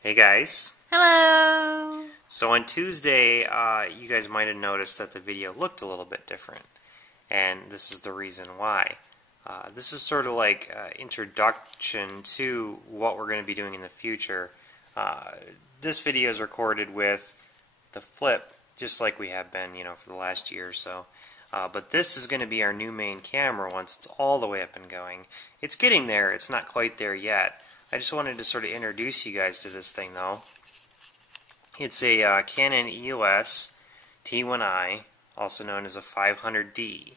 Hey guys. Hello! So on Tuesday, you guys might have noticed that the video looked a little bit different, and this is the reason why. This is sort of like introduction to what we're going to be doing in the future. This video is recorded with the flip, just like we have been, for the last year or so. But this is going to be our new main camera once it's all the way up and going. It's getting there. It's not quite there yet. I just wanted to sort of introduce you guys to this thing, though. It's a Canon EOS T1i, also known as a 500D.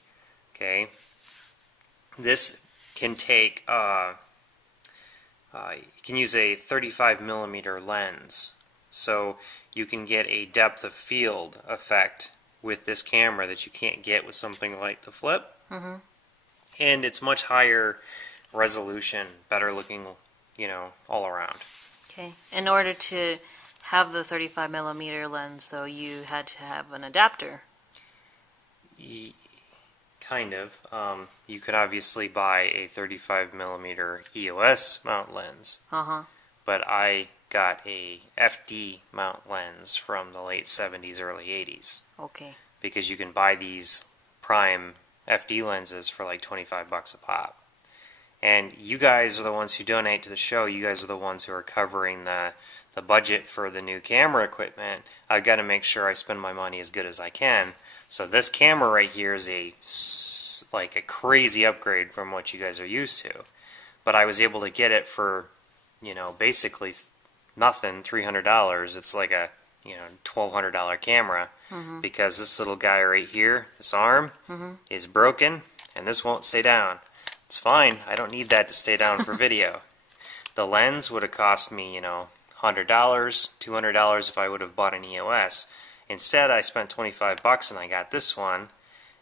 Okay, this can take. You can use a 35mm lens, so you can get a depth of field effect with this camera that you can't get with something like the flip. And it's much higher resolution, better looking, all around. Okay, in order to have the 35mm lens, though, you had to have an adapter. Kind of. You could obviously buy a 35mm EOS mount lens, but I got a FD mount lens from the late 70s, early 80s. Okay. Because you can buy these prime FD lenses for like 25 bucks a pop. And you guys are the ones who donate to the show. You guys are the ones who are covering the budget for the new camera equipment. I've got to make sure I spend my money as good as I can. So this camera right here is like a crazy upgrade from what you guys are used to. But I was able to get it for, basically nothing, $300. It's like a, $1,200 camera. Because this little guy right here, this arm, is broken, and this won't stay down. It's fine. I don't need that to stay down for video. The lens would have cost me, $100, $200 if I would have bought an EOS. Instead, I spent 25 bucks and I got this one,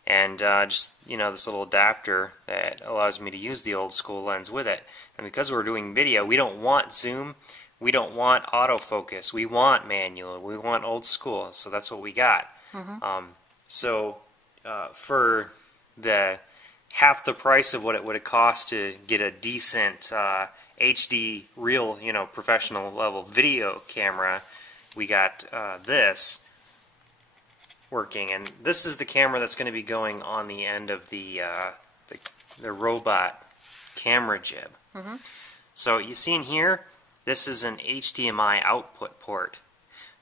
and just this little adapter that allows me to use the old school lens with it. And because we're doing video, we don't want zoom, we don't want autofocus, we want manual, we want old school. So that's what we got. For the half the price of what it would have cost to get a decent HD, real, professional level video camera, we got this working. And this is the camera that's going to be going on the end of the robot camera jib. So you see in here, this is an HDMI output port.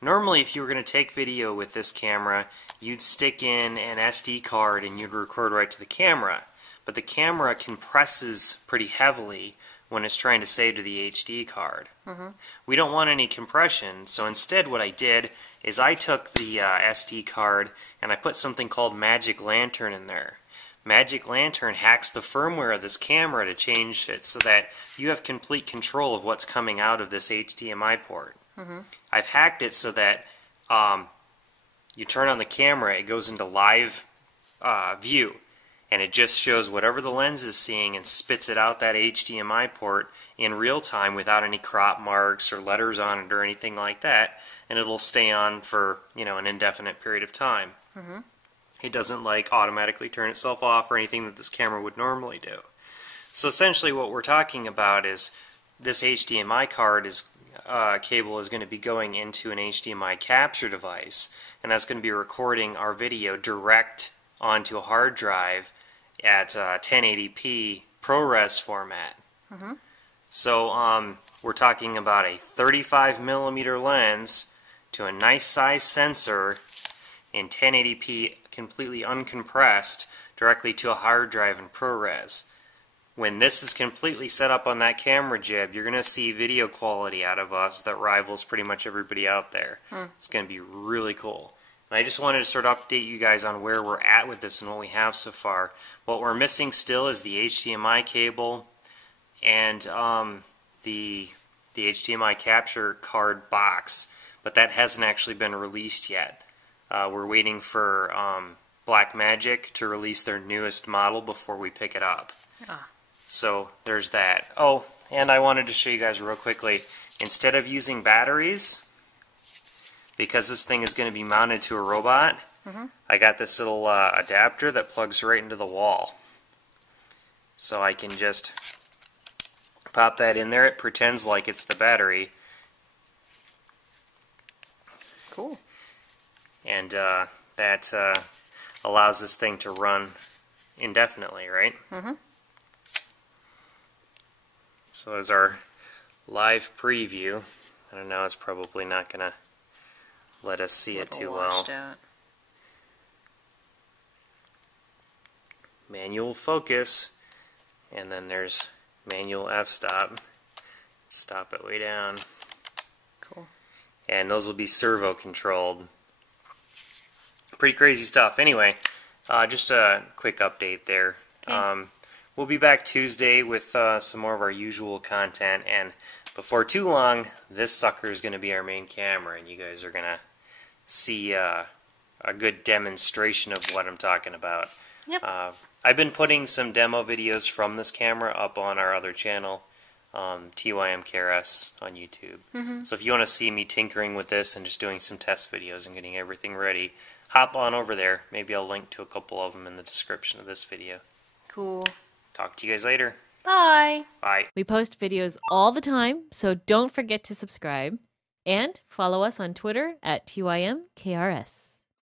Normally, if you were going to take video with this camera, you'd stick in an SD card and you'd record right to the camera. But the camera compresses pretty heavily when it's trying to save to the HD card. We don't want any compression, so instead what I did is I took the SD card and I put something called Magic Lantern in there. Magic Lantern hacks the firmware of this camera to change it so that you have complete control of what's coming out of this HDMI port. I've hacked it so that you turn on the camera, it goes into live view, and it just shows whatever the lens is seeing and spits it out that HDMI port in real time without any crop marks or letters on it or anything like that, and it'll stay on for an indefinite period of time. It doesn't automatically turn itself off or anything that this camera would normally do. So essentially what we're talking about is this HDMI cable is going to be going into an HDMI capture device, and that's going to be recording our video direct onto a hard drive at 1080p ProRes format. So we're talking about a 35mm lens to a nice size sensor in 1080p completely uncompressed directly to a hard drive in ProRes. When this is completely set up on that camera jib, you're going to see video quality out of us that rivals pretty much everybody out there. It's going to be really cool. And I just wanted to sort of update you guys on where we're at with this and what we have so far. What we're missing still is the HDMI cable and the HDMI capture card box, but that hasn't actually been released yet. We're waiting for Blackmagic to release their newest model before we pick it up. So there's that. Oh, and I wanted to show you guys real quickly, instead of using batteries, because this thing is going to be mounted to a robot, I got this little adapter that plugs right into the wall. So I can just pop that in there. It pretends like it's the battery, Cool. And that allows this thing to run indefinitely, right? Mm-hmm. So there's our live preview. I don't know, it's probably not going to let us see it too well. Out. Manual focus, and then there's manual f-stop. Stop it way down. Cool. And those will be servo controlled. Pretty crazy stuff. Anyway, just a quick update there. Okay. We'll be back Tuesday with some more of our usual content, and before too long, this sucker is going to be our main camera, and you guys are going to see a good demonstration of what I'm talking about. Yep. I've been putting some demo videos from this camera up on our other channel, Tymkrs on YouTube. Mm-hmm. So if you want to see me tinkering with this and just doing some test videos and getting everything ready, hop on over there. Maybe I'll link to a couple of them in the description of this video. Cool. Talk to you guys later. Bye. Bye. We post videos all the time, so don't forget to subscribe. And follow us on Twitter at TYMKRS.